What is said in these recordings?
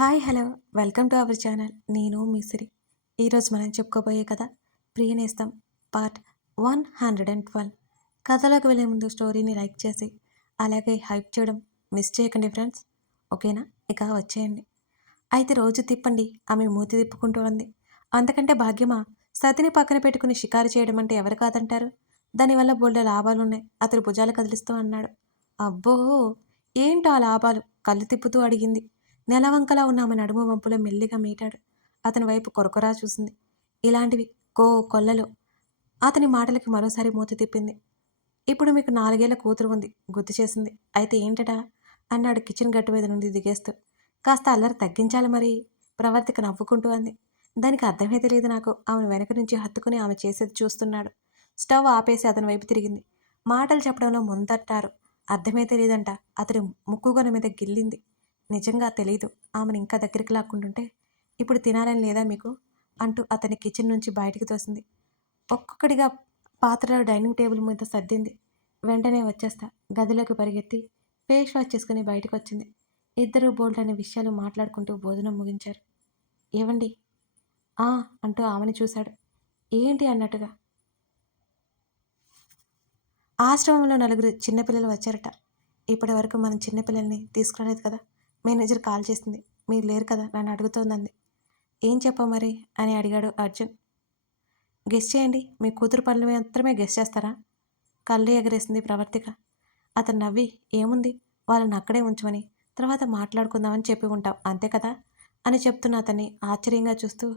Hi hello welcome to our channel. నేను మీ సిరి. ఈరోజు మనం చెప్పుకోబోయే కథ ప్రియనేస్తం పార్ట్ 112. కథలోకి వెళ్ళే ముందు స్టోరీని లైక్ చేసి అలాగే హైప్ చేయడం మిస్ చేయకండి ఫ్రెండ్స్. ఓకేనా? ఇక వచ్చేయండి. అయితే రోజు తిప్పండి, ఆమె మూతి తిప్పుకుంటూ అంది. అంతకంటే భాగ్యమా? సతిని పక్కన పెట్టుకుని షికారు చేయడం అంటే ఎవరు కాదంటారు? దానివల్ల బోల్డ లాభాలున్నాయి, అతడు భుజాలు కదిలిస్తూ అన్నాడు. అబ్బో, ఏంటో ఆ లాభాలు? కళ్ళు తిప్పుతూ అడిగింది. నెలవంకలా ఉన్న ఆమె నడుము వంపులో మెల్లిగా మీటాడు. అతని వైపు కొరకొరా చూసింది. ఇలాంటివి కొల్లలు. అతని మాటలకి మరోసారి మూతి తిప్పింది. ఇప్పుడు మీకు 4 ఏళ్ల కూతురు ఉంది, గుర్తు చేసింది. అయితే ఏంటటా? అన్నాడు కిచెన్ గట్టు మీద నుండి దిగేస్తూ. కాస్త అల్లరి తగ్గించాలి మరి. ప్రవర్తిక నవ్వుకుంటూ అంది. దానికి అర్థమే తెలియదు నాకు. ఆమెను వెనక నుంచి హత్తుకుని ఆమె చేసేది చూస్తున్నాడు. స్టవ్ ఆపేసి అతని వైపు తిరిగింది. మాటలు చెప్పడంలో ముందట్టారు. అర్థమే తెలియదంట. అతడి ముక్కుగొన మీద గిల్లింది. నిజంగా తెలీదు. ఆమెను ఇంకా దగ్గరికి లాక్కుంటుంటే, ఇప్పుడు తినాలని లేదా మీకు? అంటూ అతని కిచెన్ నుంచి బయటికి తోసింది. ఒక్కొక్కడిగా పాత్రలు డైనింగ్ టేబుల్ మీద సర్దింది. వెంటనే వచ్చేస్తా. గదిలోకి పరిగెత్తి ఫేస్ వాష్ చేసుకుని బయటకు వచ్చింది. ఇద్దరూ బోల్డని విషయాలు మాట్లాడుకుంటూ భోజనం ముగించారు. ఏవండి? ఆ అంటూ ఆమెని చూశాడు. ఏంటి అన్నట్టుగా. ఆశ్రమంలో 4 చిన్నపిల్లలు వచ్చారట. ఇప్పటి వరకు మనం చిన్నపిల్లల్ని తీసుకురాలేదు కదా. మేనేజర్ కాల్ చేసింది. మీరు లేరు కదా, నన్ను అడుగుతోందంది. ఏం చెప్పావు మరి అని అడిగాడు అర్జున్. గెస్ చేయండి. మీ కూతురు పనులు మాత్రమే గెస్ చేస్తారా? కళ్ళు ఎగరేసింది ప్రవర్తిక. అతను నవ్వి, ఏముంది, వాళ్ళని అక్కడే ఉంచమని తర్వాత మాట్లాడుకుందామని చెప్పి ఉంటాం, అంతే కదా అని చెప్తున్న అతన్ని ఆశ్చర్యంగా చూస్తూ,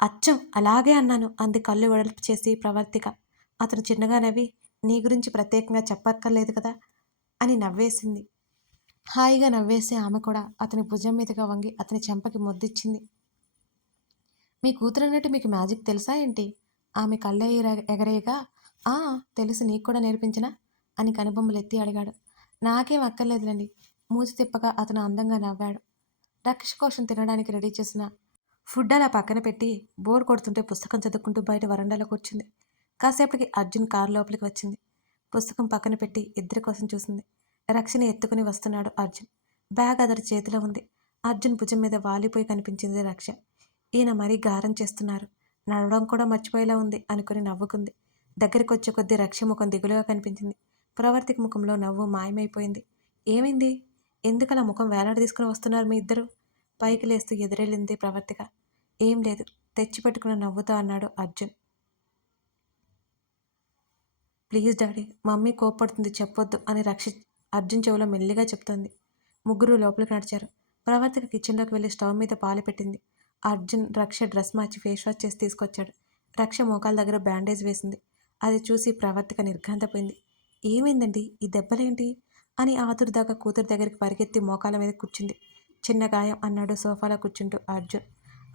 అచ్చం అలాగే అన్నాను అంది కళ్ళు వెడల్పు చేసి ప్రవర్తిక. అతను చిన్నగా నవ్వి, నీ గురించి ప్రత్యేకంగా చెప్పక్కర్లేదు కదా అని నవ్వేసింది. హాయిగా నవ్వేసి ఆమె కూడా అతని భుజం మీదుగా వంగి అతని చెంపకి ముద్దిచ్చింది. మీ కూతురన్నట్టు మీకు మ్యాజిక్ తెలుసా ఏంటి? ఆమె కళ్ళే ఎగరేయగా, ఆ తెలుసు, నీకు కూడా నేర్పించనా అని కనుబొమ్మలెత్తి అడిగాడు. నాకేం అక్కర్లేదులేండి. మూతి తిప్పగా అతను అందంగా నవ్వాడు. రక్ష కోసం తినడానికి రెడీ చేసిన ఫుడ్ అలా పక్కన పెట్టి బోర్ కొడుతుంటే పుస్తకం చదువుకుంటూ బయట వరండాలో కూర్చుంది. కాసేపటికి అర్జున్ కారు లోపలికి వచ్చింది. పుస్తకం పక్కన పెట్టి ఇద్దరి కోసం చూసింది. రక్షని ఎత్తుకుని వస్తున్నాడు అర్జున్. బ్యాగ్ అతడి చేతిలో ఉంది. అర్జున్ భుజం మీద వాలిపోయి కనిపించింది రక్ష. ఈయన మరీ గారం చేస్తున్నారు, నడవడం కూడా మర్చిపోయేలా ఉంది అనుకుని నవ్వుకుంది. దగ్గరికి వచ్చే కొద్దీ రక్ష ముఖం దిగులుగా కనిపించింది. ప్రవర్తిక ముఖంలో నవ్వు మాయమైపోయింది. ఏమైంది? ఎందుకలా ముఖం వేలాడ తీసుకుని వస్తున్నారు మీ ఇద్దరు? పైకి లేస్తూ ఎదురెళ్ళింది ప్రవర్తిక. ఏం లేదు, తెచ్చిపెట్టుకున్న నవ్వుతో అన్నాడు అర్జున్. ప్లీజ్ డాడీ, మమ్మీ కోప్పడుతుంది, చెప్పొద్దు అని అర్జున్ చెవిలో మెల్లిగా చెప్తోంది. ముగ్గురు లోపలికి నడిచారు. ప్రవర్తిక కిచెన్లోకి వెళ్ళి స్టవ్ మీద పాలు పెట్టింది. అర్జున్ రక్ష డ్రెస్ మార్చి ఫేస్ వాష్ చేసి తీసుకొచ్చాడు. రక్ష మోకాల దగ్గర బ్యాండేజ్ వేసింది. అది చూసి ప్రవర్తిక నిర్ఘాంతపోయింది. ఏమైందండి, ఈ దెబ్బలేంటి అని ఆతురుదాకా కూతురు దగ్గరికి పరిగెత్తి మోకాల మీద కూర్చుంది. చిన్న గాయం అన్నాడు సోఫాలో కూర్చుంటూ అర్జున్.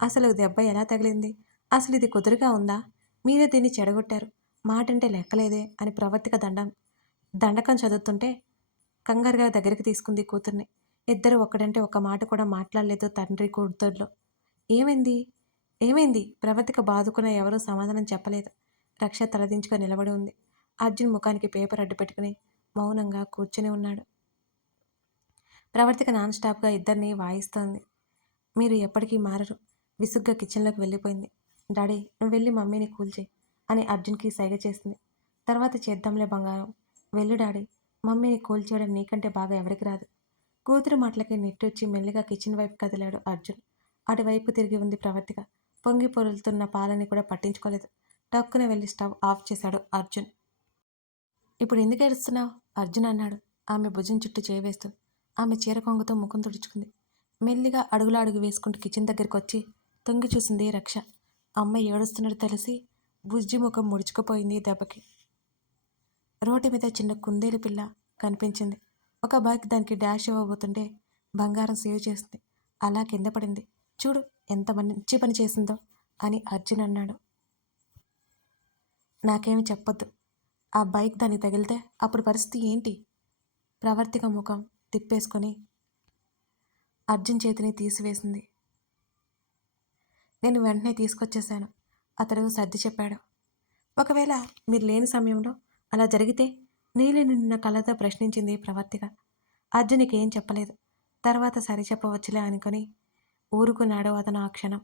అసలు దెబ్బ ఎలా తగిలింది? అసలు ఇది కుదురుగా ఉందా? మీరే దీన్ని చెడగొట్టారు. మాటంటే లెక్కలేదే అని ప్రవర్తిక దండకం చదువుతుంటే కంగారుగా దగ్గరికి తీసుకుంది కూతుర్ని. ఇద్దరు ఒక్కడంటే ఒక్క మాట కూడా మాట్లాడలేదు తండ్రి కూతుర్లో. ఏమైంది? ఏమైంది? ప్రవర్తిక బాదుకున్న ఎవరూ సమాధానం చెప్పలేదు. రక్ష తలదించుగా నిలబడి ఉంది. అర్జున్ ముఖానికి పేపర్ అడ్డు పెట్టుకుని మౌనంగా కూర్చుని ఉన్నాడు. ప్రవర్తిక నాన్ స్టాప్గా ఇద్దరిని వాయిస్తోంది. మీరు ఎప్పటికీ మారరు. విసుగ్గా కిచెన్లోకి వెళ్ళిపోయింది. డాడీ, నువ్వు వెళ్ళి మమ్మీని కూల్చేయి అని అర్జున్కి సైగ చేసింది. తర్వాత చేద్దాంలే బంగారం, వెళ్ళు డాడీ. మమ్మీని కూల్చేయడం నీకంటే బాగా ఎవరికి రాదు. కూతురు మాటలకి నిట్టూర్చి మెల్లిగా కిచెన్ వైపు కదిలాడు అర్జున్. అటువైపు తిరిగి ఉంది ప్రవర్తిక. పొంగి పొరులుతున్న పాలని కూడా పట్టించుకోలేదు. టక్కున వెళ్ళి స్టవ్ ఆఫ్ చేశాడు అర్జున్. ఇప్పుడు ఎందుకు ఏడుస్తున్నావు? అర్జున్ అన్నాడు ఆమె భుజం చుట్టూ చేవేస్తూ. ఆమె చీర కొంగుతో ముఖం తుడుచుకుంది. మెల్లిగా అడుగులా అడుగు వేసుకుంటూ కిచెన్ దగ్గరికి వచ్చి తొంగి చూసింది రక్ష. అమ్మ ఏడుస్తున్నట్టు తెలిసి బుజ్జి ముఖం ముడుచుకుపోయింది దెబ్బకి. రోడ్డు మీద చిన్న కుందేలు పిల్ల కనిపించింది. ఒక బైక్ దానికి డాష్ ఇవ్వబోతుంటే బంగారం సేవ్ చేసింది. అలా కింద పడింది. చూడు ఎంత మంచి పని చేసిందో అని అర్జున్ అన్నాడు. నాకేమి చెప్పొద్దు. ఆ బైక్ దానికి తగిలితే అప్పుడు పరిస్థితి ఏంటి? ప్రవర్తిక ముఖం తిప్పేసుకొని అర్జున్ చేతిని తీసివేసింది. నేను వెంటనే తీసుకొచ్చేశాను, అతడు సర్ది చెప్పాడు. ఒకవేళ మీరు లేని సమయంలో అలా జరిగితే? నీలి నిన్న కళ్ళతో ప్రశ్నించింది ప్రవర్తిక. అర్జున్కి ఏం చెప్పలేదు. తర్వాత సరి చెప్పవచ్చులే అనుకొని ఊరుకున్నాడు అతను ఆ క్షణం.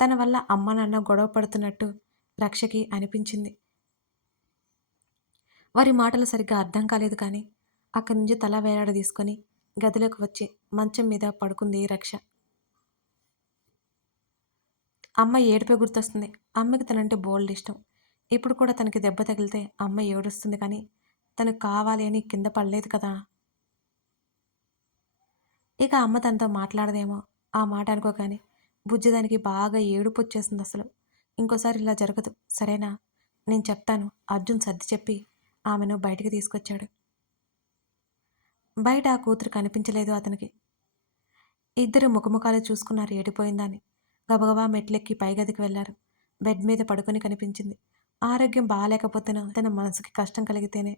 తన వల్ల అమ్మ నాన్న గొడవ పడుతున్నట్టు రక్షకి అనిపించింది. వారి మాటలు సరిగ్గా అర్థం కాలేదు కానీ అక్కడి నుంచి తల వేలాడదీసుకొని గదిలోకి వచ్చి మంచం మీద పడుకుంది రక్ష. అమ్మ ఏడుపే గుర్తొస్తుంది. అమ్మకి తనంటే బోల్డ్ ఇష్టం. ఇప్పుడు కూడా తనకి దెబ్బ తగిలితే అమ్మ ఏడుస్తుంది కానీ తను కావాలి అని కింద పడలేదు కదా. ఇక అమ్మ తనతో మాట్లాడదేమో ఆ మాట అనుకోగానే బుజ్జిదానికి బాగా ఏడుపొచ్చేసింది అసలు. ఇంకోసారి ఇలా జరగదు సరేనా, నేను చెప్తాను. అర్జున్ సర్ది చెప్పి ఆమెను బయటికి తీసుకొచ్చాడు. బయట ఆ కూతురు కనిపించలేదు అతనికి. ఇద్దరు ముఖముఖాలు చూసుకున్నారు ఏడిపోయిందని. గబగబా మెట్లెక్కి పై గదికి వెళ్లారు. బెడ్ మీద పడుకొని కనిపించింది. ఆరోగ్యం బాగాలేకపోతేనో తన మనసుకి కష్టం కలిగితేనే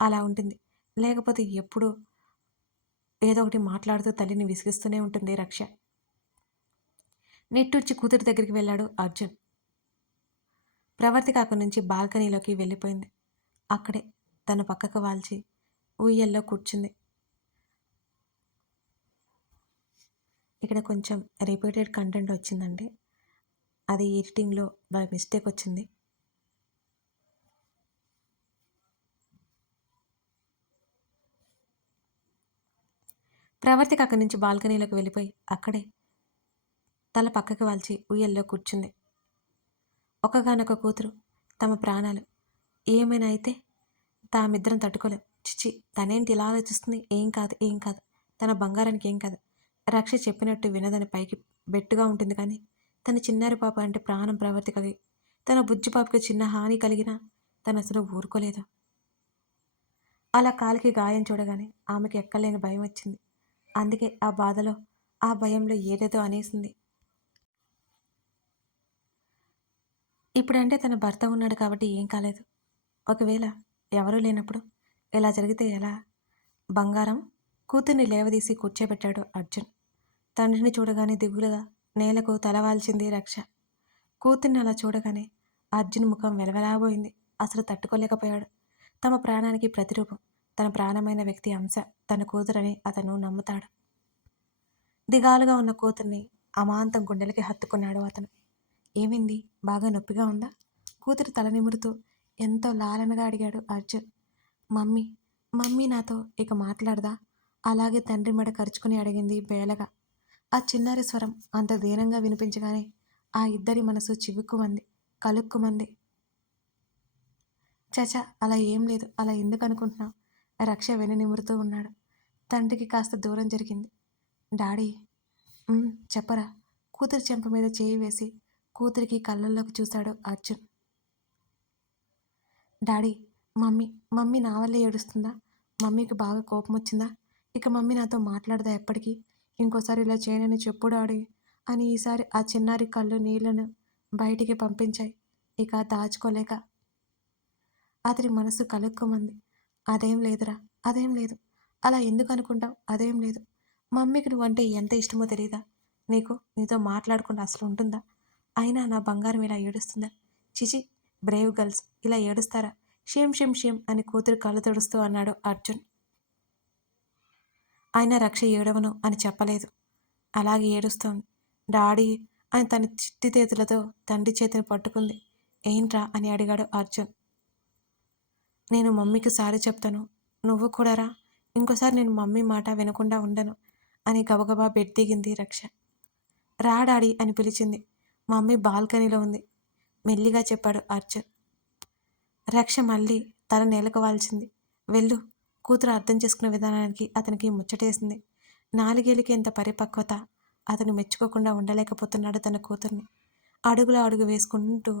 అలా ఉంటుంది. లేకపోతే ఎప్పుడూ ఏదో ఒకటి మాట్లాడుతూ తల్లిని విసిగిస్తూనే ఉంటుంది రక్ష. నిట్టూర్చి కూతురి దగ్గరికి వెళ్ళాడు అర్జున్. ప్రవర్తిక అక్కడి నుంచి బాల్కనీలోకి వెళ్ళిపోయింది. అక్కడే తన పక్కకు వాల్చి ఉయ్యల్లో కూర్చుంది. ఇక్కడ కొంచెం రిపీటెడ్ కంటెంట్ వచ్చిందండి. అది ఎడిటింగ్లో బై మిస్టేక్ వచ్చింది. ప్రవర్తిక అక్కడి నుంచి బాల్కనీలోకి వెళ్ళిపోయి అక్కడే తల పక్కకి వాల్చి ఉయ్యల్లో కూర్చుంది. ఒక్కగానొక కూతురు, తమ ప్రాణాలు. ఏమైనా అయితే తామిద్దరం తట్టుకోలేం. చిచి, తనేంటి ఇలా ఆలోచిస్తుంది? ఏం కాదు ఏం కాదు, తన బంగారానికి ఏం కాదు. రక్ష చెప్పినట్టు వినదని పైకి బెట్టుగా ఉంటుంది కానీ తన చిన్నారి పాప అంటే ప్రాణం ప్రవర్తికవి. తన బుజ్జి పాపకి చిన్న హాని కలిగినా తను అసలు ఊరుకోలేదు. అలా కాలికి గాయం చూడగానే ఆమెకి ఎక్కలేని భయం వచ్చింది. అందుకే ఆ బాధలో ఆ భయంలో ఏదేదో అనేసింది. ఇప్పుడంటే తన భర్త ఉన్నాడు కాబట్టి ఏం కాలేదు. ఒకవేళ ఎవరూ లేనప్పుడు ఇలా జరిగితే ఎలా? బంగారం కూతుర్ని లేవదీసి కూర్చోబెట్టాడు అర్జున్. తండ్రిని చూడగానే దిగులుగా నేలకు తలవాల్చింది రక్ష. కూతుర్ని అలా చూడగానే అర్జున్ ముఖం వెలవెలాబోయింది. అసలు తట్టుకోలేకపోయాడు. తమ ప్రాణానికి ప్రతిరూపం, తన ప్రాణమైన వ్యక్తి అంశ తన కూతురని అతను నమ్ముతాడు. దిగాలుగా ఉన్న కూతుర్ని అమాంతం గుండెలకి హత్తుకున్నాడు అతను. ఏమైంది? బాగా నొప్పిగా ఉందా? కూతురు తల నిమురుతూ ఎంతో లాలనగా అడిగాడు అర్జున్. మమ్మీ మమ్మీ నాతో ఇక మాట్లాడదా? అలాగే తండ్రి మెడ కరుచుకుని అడిగింది బేలగా. ఆ చిన్నారి స్వరం అంత దీనంగా వినిపించగానే ఆ ఇద్దరి మనసు చివుక్కుమంది, కలుక్కుమంది. చచ, అలా ఏం లేదు. అలా ఎందుకు అనుకుంటున్నావు? రక్ష వెను నిమురుతూ ఉన్నాడు. తండ్రికి కాస్త దూరం జరిగింది. డాడీ చెప్పరా? కూతురి చెంప మీద చేయి వేసి కూతురికి కళ్ళల్లోకి చూశాడు అర్జున్. డాడీ, మమ్మీ మమ్మీ నా వల్లే ఏడుస్తుందా? మమ్మీకి బాగా కోపం వచ్చిందా? ఇక మమ్మీ నాతో మాట్లాడదా ఎప్పటికీ? ఇంకోసారి ఇలా చేయనని చెప్పు డాడీ అని ఈసారి ఆ చిన్నారి కళ్ళు నీళ్లను బయటికి పంపించాయి. ఇక దాచుకోలేక అతని మనసు కలుక్కుమంది. అదేం లేదురా, అదేం లేదు. అలా ఎందుకు అనుకుంటావు? అదేం లేదు. మమ్మీకి నువ్వంటే ఎంత ఇష్టమో తెలీదా నీకు? నీతో మాట్లాడకుండా అసలు ఉంటుందా? అయినా నా బంగారం ఇలా ఏడుస్తుందా? చిచి, బ్రేవ్ గర్ల్స్ ఇలా ఏడుస్తారా? షేమ్ షేమ్ షేమ్ అని కూతురు కళ్ళు తుడుస్తూ అన్నాడు అర్జున్. అయినా రక్ష ఏడవను అని చెప్పలేదు. అలాగే ఏడుస్తోంది. డాడీ అని తన చిట్టి చేతులతో తండ్రి చేతిని పట్టుకుంది. ఏంట్రా అని అడిగాడు అర్జున్. నేను మమ్మీకి సారీ చెప్తాను, నువ్వు కూడా రా. ఇంకోసారి నేను మమ్మీ మాట వినకుండా ఉండను అని గబగబా బెడ్ దిగింది రక్ష. రా డాడీ అని పిలిచింది. మమ్మీ బాల్కనీలో ఉంది మెల్లిగా చెప్పాడు అర్జున్. రక్ష మళ్ళీ తల నేలకు వాల్చింది. వెళ్ళు. కూతురు అర్థం చేసుకునే విధానానికి అతనికి ముచ్చటేసింది. నాలుగేళ్ళకి ఎంత పరిపక్వత! అతను మెచ్చుకోకుండా ఉండలేకపోతున్నాడు తన కూతుర్ని. అడుగులో అడుగు వేసుకుంటూ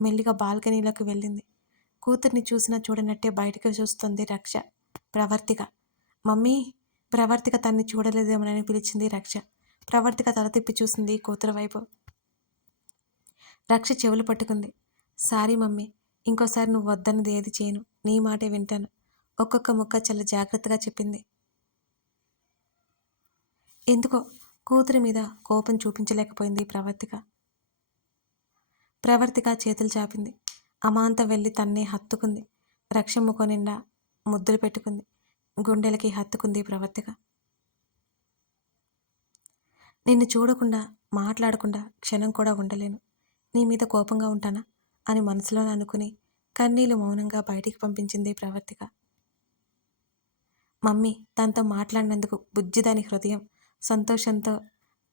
మెల్లిగా బాల్కనీలోకి వెళ్ళింది. కూతుర్ని చూసినా చూడనట్టే బయటకు చూస్తుంది రక్ష. ప్రవర్తిక. మమ్మీ! ప్రవర్తిక తన్ని చూడలేదేమోనని పిలిచింది రక్ష. ప్రవర్తిక తల తిప్పి చూసింది కూతురు వైపు. రక్ష చెవులు పట్టుకుంది. సారీ మమ్మీ, ఇంకోసారి నువ్వు వద్దన్నది ఏది చేయను, నీ మాటే వింటాను. ఒక్కొక్క ముక్క చాలా జాగ్రత్తగా చెప్పింది. ఎందుకో కూతురి మీద కోపం చూపించలేకపోయింది ప్రవర్తిక. ప్రవర్తిక చేతులు చాపింది. అమాంతం వెళ్ళి తన్నే హత్తుకుంది. రక్ష ముఖం నిండా ముద్దులు పెట్టుకుంది. గుండెలకి హత్తుకుంది ప్రవర్తిక. నిన్ను చూడకుండా, మాట్లాడకుండా క్షణం కూడా ఉండలేను. నీ మీద కోపంగా ఉంటానా అని మనసులోనే అనుకుని కన్నీళ్లు మౌనంగా బయటికి పంపించింది ప్రవర్తిక. మమ్మీ తనతో మాట్లాడినందుకు బుజ్జిదాని హృదయం సంతోషంతో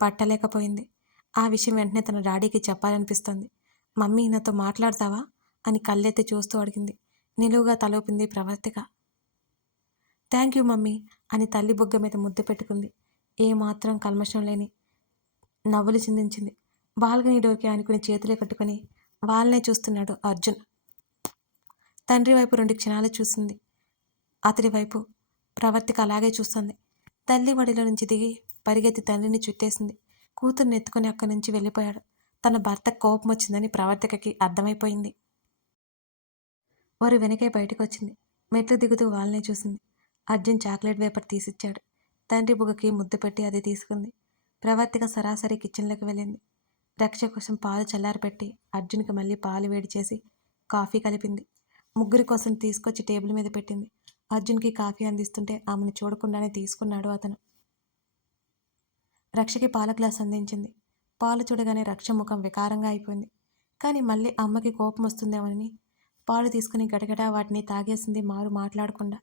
పట్టలేకపోయింది. ఆ విషయం వెంటనే తన డాడీకి చెప్పాలనిపిస్తోంది. మమ్మీ నాతో మాట్లాడతావా అని కళ్ళెత్తి చూస్తూ అడిగింది. నిలువుగా తలూపింది ప్రవర్తిక. థ్యాంక్ యూ మమ్మీ అని తల్లి బుగ్గ మీద ముద్దు పెట్టుకుంది. ఏమాత్రం కల్మషం లేని నవ్వులు చిందించింది. బాల్కనీ డోర్కి ఆనుకుని చేతులే కట్టుకుని వాళ్ళనే చూస్తున్నాడు అర్జున్. తండ్రి వైపు 2 క్షణాలు చూసింది. అతడి వైపు ప్రవర్తిక అలాగే చూస్తుంది. తల్లి వడిలో నుంచి దిగి పరిగెత్తి తండ్రిని చుట్టేసింది. కూతుర్ని ఎత్తుకుని అక్కడి నుంచి వెళ్ళిపోయాడు. తన భర్త కోపం వచ్చిందని ప్రవర్తికకి అర్థమైపోయింది. వారు వెనకే బయటకు వచ్చింది. మెట్లు దిగుతూ వాళ్ళనే చూసింది. అర్జున్ చాక్లెట్ వేపర్ తీసిచ్చాడు. తండ్రి బుగ్గకి ముద్దు పెట్టి అది తీసుకుంది. ప్రవర్తిక సరాసరి కిచెన్లోకి వెళ్ళింది. రక్ష కోసం పాలు చల్లారపెట్టి అర్జున్కి మళ్ళీ పాలు వేడి చేసి కాఫీ కలిపింది. ముగ్గురి కోసం తీసుకొచ్చి టేబుల్ మీద పెట్టింది. అర్జున్కి కాఫీ అందిస్తుంటే ఆమెను చూడకుండానే తీసుకున్నాడు అతను. రక్షకి పాల గ్లాస్ అందించింది. పాలు చూడగానే రక్ష ముఖం వికారంగా అయిపోయింది. కానీ మళ్ళీ అమ్మకి కోపం వస్తుందేమోనని పాలు తీసుకుని గడగడా వాటిని తాగేసింది మాట్లాడకుండా.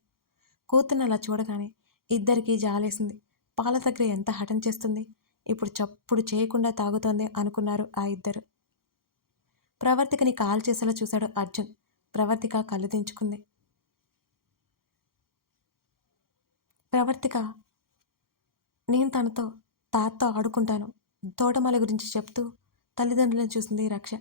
కూతుర్ని అలా చూడగానే ఇద్దరికీ జాలేసింది. పాల దగ్గర ఎంత హఠం చేస్తుంది, ఇప్పుడు చప్పుడు చేయకుండా తాగుతోంది అనుకున్నారు ఆ ఇద్దరు. ప్రవర్తికని కాల్ చేసేలా చూశాడు అర్జున్. ప్రవర్తిక కళ్ళు దించుకుంది. ప్రవర్తిక నేను తనతో తాతతో ఆడుకుంటాను తోటమాల గురించి చెప్తూ తల్లిదండ్రులను చూసింది రక్ష.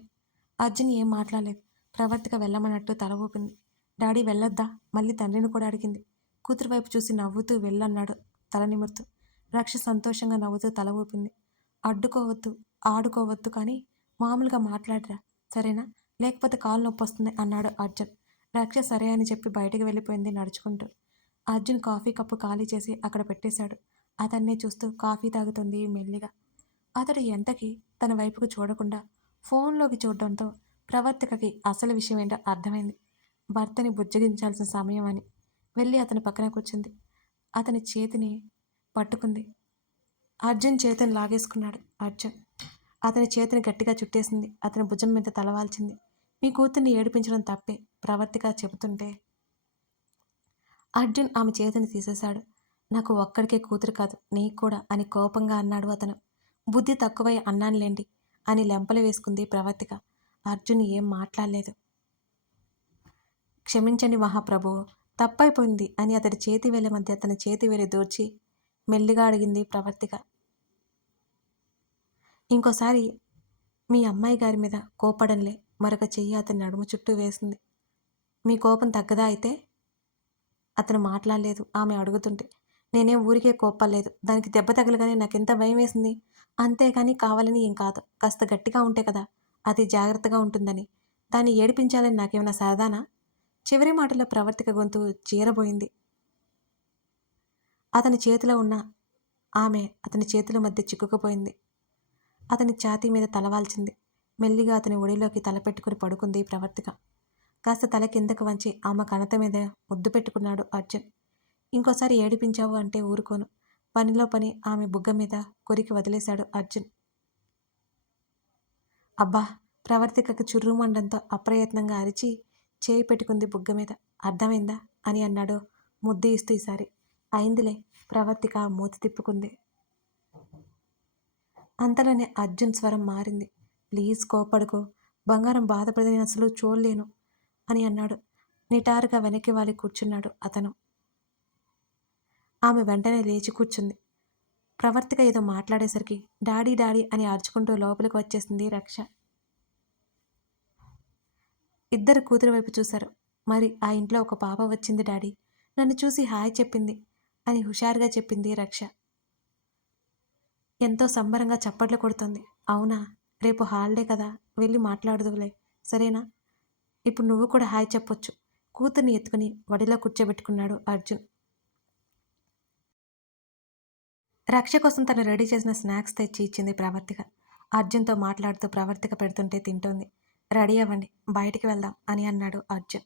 అర్జున్ ఏం మాట్లాడలేదు. ప్రవర్తిక వెళ్ళమన్నట్టు తల ఊపింది. డాడీ వెళ్ళొద్దా మళ్ళీ తండ్రిని కూడా అడిగింది. కూతురు వైపు చూసి నవ్వుతూ వెళ్ళన్నాడు తల నిమురుతూ. రక్ష సంతోషంగా నవ్వుతూ తల ఊపింది. అడ్డుకోవద్దు, ఆడుకోవద్దు, కానీ మామూలుగా మాట్లాడరా సరేనా, లేకపోతే కాలు నొప్పి వస్తుంది అన్నాడు అర్జున్. రక్ష సరే అని చెప్పి బయటికి వెళ్ళిపోయింది నడుచుకుంటూ. అర్జున్ కాఫీ కప్పు ఖాళీ చేసి అక్కడ పెట్టేశాడు. అతన్నే చూస్తూ కాఫీ తాగుతుంది మెల్లిగా. అతడు ఎంతకీ తన వైపుకు చూడకుండా ఫోన్లోకి చూడడంతో ప్రవర్తికకి అసలు విషయం ఏంటో అర్థమైంది. భర్తని బుజ్జగించాల్సిన సమయం అని వెళ్ళి అతని పక్కన కూర్చుంది. అతని చేతిని పట్టుకుంది. అర్జున్ చేతిని లాగేసుకున్నాడు అర్జున్. అతని చేతిని గట్టిగా చుట్టేసింది. అతని భుజం మీద తలవాల్చింది. మీ కూతుర్ని ఏడిపించడం తప్పే ప్రవర్తిక చెబుతుంటే అర్జున్ ఆమె చేతిని తీసేశాడు. నాకు ఒక్కడికే కూతురు కాదు నీకు కూడా అని కోపంగా అన్నాడు అతను. బుద్ధి తక్కువై అన్నానులేండి అని లెంపలు వేసుకుంది ప్రవర్తిక. అర్జున్ ఏం మాట్లాడలేదు. క్షమించండి మహాప్రభు, తప్పైపోయింది అని అతడి చేతి వేల మధ్య తన చేతి వేలి దూర్చి మెల్లిగా అడిగింది ప్రవర్తిక. ఇంకోసారి మీ అమ్మాయి గారి మీద కోపడంలే. మరొక చెయ్యి అతని నడుము చుట్టూ వేసింది. మీ కోపం తగ్గదా అయితే? అతను మాట్లాడలేదు ఆమె అడుగుతుంటే. నేనేం ఊరికే కోప్పలేదు. దానికి దెబ్బ తగలగానే నాకెంత భయం వేసింది. అంతేగాని కావాలని ఏం కాదు. కాస్త గట్టిగా ఉంటే కదా అది జాగ్రత్తగా ఉంటుందని. దాన్ని ఏడిపించాలని నాకేమైనా సరదానా? చివరి మాటలో ప్రవర్తిక గొంతు చీరబోయింది. అతని చేతిలో ఉన్న ఆమె అతని చేతుల మధ్య చిక్కుకుపోయింది. అతని ఛాతీ మీద తలవాల్చింది. మెల్లిగా అతని ఒడిలోకి తలపెట్టుకుని పడుకుంది ప్రవర్తిక. కాస్త తల కిందకు వంచి ఆమె కణత మీద ముద్దు పెట్టుకున్నాడు అర్జున్. ఇంకోసారి ఏడిపించావు అంటే ఊరుకోను. పనిలో పని ఆమె బుగ్గ మీద కొరికి వదిలేశాడు అర్జున్. అబ్బా! ప్రవర్తికకు చుర్రుమండంతో అప్రయత్నంగా అరిచి చేయి పెట్టుకుంది బుగ్గ మీద. అర్థమైందా అని అన్నాడు ముద్దు ఇస్తూ. ఈసారి అయిందిలే. ప్రవర్తిక మూతి తిప్పుకుంది. అంతలోనే అర్జున్ స్వరం మారింది. ప్లీజ్ కోపడుకో. బంగారం బాధపడదని అసలు చూడలేను అని అన్నాడు. నిటారుగా వెనక్కి వాలి కూర్చున్నాడు అతను. ఆమె వెంటనే లేచి కూర్చుంది. ప్రవర్తిక ఏదో మాట్లాడేసరికి డాడీ డాడీ అని అరుచుకుంటూ లోపలికి వచ్చేసింది రక్ష. ఇద్దరు కూతురు వైపు చూశారు. మరి ఆ ఇంట్లో ఒక పాప వచ్చింది డాడీ. నన్ను చూసి హాయ్ చెప్పింది అని హుషారుగా చెప్పింది రక్ష. ఎంతో సంబరంగా చప్పట్లు కొడుతోంది. అవునా, రేపు హాలిడే కదా, వెళ్ళి మాట్లాడదువులే సరేనా. ఇప్పుడు నువ్వు కూడా హాయ్ చెప్పొచ్చు. కూతుర్ని ఎత్తుకుని వడిలో కూర్చోబెట్టుకున్నాడు అర్జున్. రక్ష కోసం తను రెడీ చేసిన స్నాక్స్ తెచ్చి ఇచ్చింది ప్రవర్తిక. అర్జున్తో మాట్లాడుతూ ప్రవర్తిక పెడుతుంటే తింటోంది. రెడీ అవ్వండి, బయటికి వెళ్దాం అని అన్నాడు అర్జున్.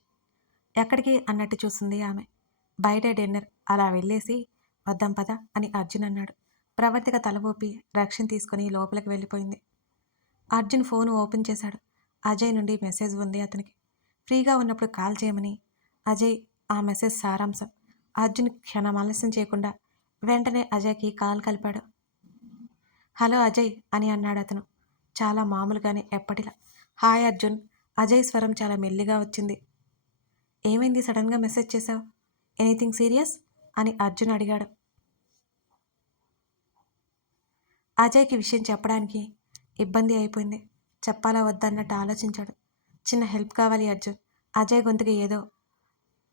ఎక్కడికి అన్నట్టు చూసింది ఆమె. బయటే డిన్నర్, అలా వెళ్ళేసి వద్దాం పదా అని అర్జున్ అన్నాడు. ప్రవర్తిక తల ఊపి రక్షణ తీసుకుని లోపలికి వెళ్ళిపోయింది. అర్జున్ ఫోన్ ఓపెన్ చేశాడు. అజయ్ నుండి మెసేజ్ ఉంది అతనికి. ఫ్రీగా ఉన్నప్పుడు కాల్ చేయమని. అజయ్ ఆ మెసేజ్ సారాంశం. అర్జున్ క్షణం ఆలస్యం చేయకుండా వెంటనే అజయ్కి కాల్ కలిపాడు. హలో అజయ్ అని అన్నాడు అతను. చాలా మామూలుగానే ఎప్పటిలా. హాయ్ అర్జున్. అజయ్ స్వరం చాలా మెల్లిగా వచ్చింది. ఏమైంది సడన్గా మెసేజ్ చేశావు? ఎనీథింగ్ సీరియస్ అని అర్జున్ అడిగాడు. అజయ్కి విషయం చెప్పడానికి ఇబ్బంది అయిపోయింది. చెప్పాలా వద్దన్నట్టు ఆలోచించాడు. చిన్న హెల్ప్ కావాలి అర్జున్. అజయ్ గొంతుకి ఏదో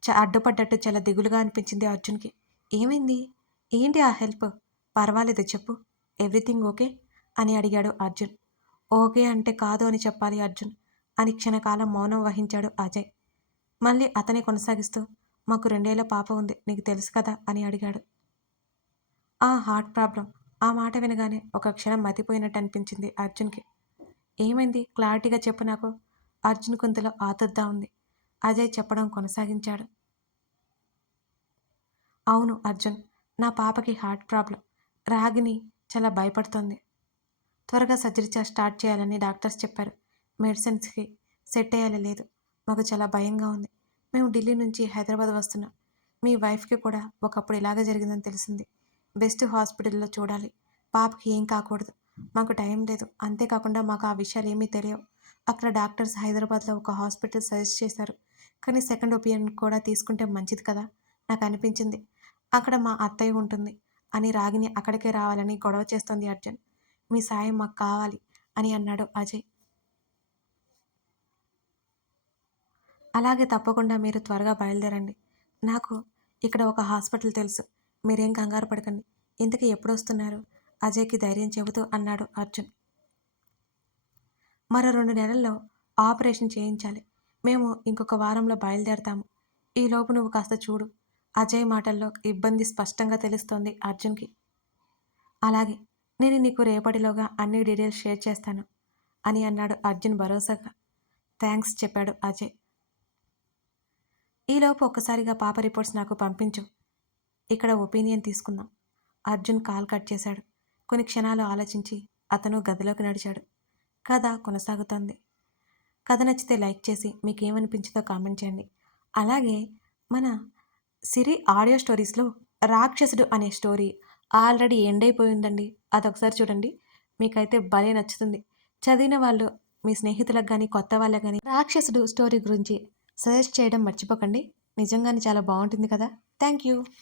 అడ్డుపడ్డట్టు చాలా దిగులుగా అనిపించింది అర్జున్కి. ఏమైంది? ఏంటి ఆ హెల్ప్? పర్వాలేదు చెప్పు. ఎవ్రీథింగ్ ఓకే అని అడిగాడు అర్జున్. ఓకే అంటే కాదు అని చెప్పాలి అర్జున్ అని క్షణకాలం మౌనం వహించాడు అజయ్. మళ్ళీ అతనే కొనసాగిస్తూ మాకు 2 ఏళ్ల పాప ఉంది, నీకు తెలుసు కదా అని అడిగాడు. Heart problem. ఆ మాట వినగానే ఒక క్షణం మతిపోయినట్టు అనిపించింది అర్జున్కి. ఏమైంది క్లారిటీగా చెప్పు నాకు. అర్జున్ గొంతులో ఆతురత ఉంది. అజయ్ చెప్పడం కొనసాగించాడు. అవును అర్జున్, నా పాపకి హార్ట్ ప్రాబ్లం. రాగిని చాలా భయపడుతోంది. త్వరగా సర్జరీ స్టార్ట్ చేయాలని డాక్టర్స్ చెప్పారు. మెడిసిన్స్కి సెట్ అయ్యేలా లేదు. మాకు చాలా భయంగా ఉంది. మేము ఢిల్లీ నుంచి హైదరాబాద్ వస్తున్నాం. మీ వైఫ్కి కూడా ఒకప్పుడు ఇలాగే జరిగిందని తెలిసింది. బెస్ట్ హాస్పిటల్లో చూడాలి. పాపకి ఏం కాకూడదు. మాకు టైం లేదు. అంతేకాకుండా మాకు ఆ విషయాలు ఏమీ తెలియవు. అక్కడ డాక్టర్స్ హైదరాబాద్లో ఒక హాస్పిటల్ సజెస్ట్ చేశారు. కానీ సెకండ్ ఒపీనియన్ కూడా తీసుకుంటే మంచిది కదా నాకు అనిపించింది. అక్కడ మా అత్తయ్య ఉంటుంది అని రాగిని అక్కడికే రావాలని గొడవ చేస్తోంది అర్జున్. మీ సాయం మాకు కావాలి అని అన్నాడు అజయ్. అలాగే తప్పకుండా మీరు త్వరగా బయలుదేరండి. నాకు ఇక్కడ ఒక హాస్పిటల్ తెలుసు. మీరేం కంగారు పడకండి. ఇంతకీ ఎప్పుడొస్తున్నారు? అజయ్కి ధైర్యం చెబుతూ అన్నాడు అర్జున్. మరో 2 నెలల్లో ఆపరేషన్ చేయించాలి. మేము ఇంకొక వారంలో బయలుదేరతాము. ఈలోపు నువ్వు కాస్త చూడు. అజయ్ మాటల్లో ఇబ్బంది స్పష్టంగా తెలుస్తోంది అర్జున్కి. అలాగే, నేను నీకు రేపటిలోగా అన్ని డీటెయిల్స్ షేర్ చేస్తాను అని అన్నాడు అర్జున్ భరోసాగా. థ్యాంక్స్ చెప్పాడు అజయ్. ఈలోపు ఒక్కసారిగా పాప రిపోర్ట్స్ నాకు పంపించు. ఇక్కడ ఒపీనియన్ తీసుకుందాం. అర్జున్ కాల్ కట్ చేశాడు. కొన్ని క్షణాలు ఆలోచించి అతను గదిలోకి నడిచాడు. కథ కొనసాగుతోంది. కథ నచ్చితే లైక్ చేసి మీకేమనిపించిందో కామెంట్ చేయండి. అలాగే మన సిరి ఆడియో స్టోరీస్లో రాక్షసుడు అనే స్టోరీ ఆల్రెడీ ఎండ్ అయిపోయిందండి. అదొకసారి చూడండి. మీకైతే భలే నచ్చుతుంది. చదివిన వాళ్ళు మీ స్నేహితులకు కానీ కొత్త వాళ్ళకి కానీ రాక్షసుడు స్టోరీ గురించి సజెస్ట్ చేయడం మర్చిపోకండి. నిజంగానే చాలా బాగుంటుంది కదా. Thank you.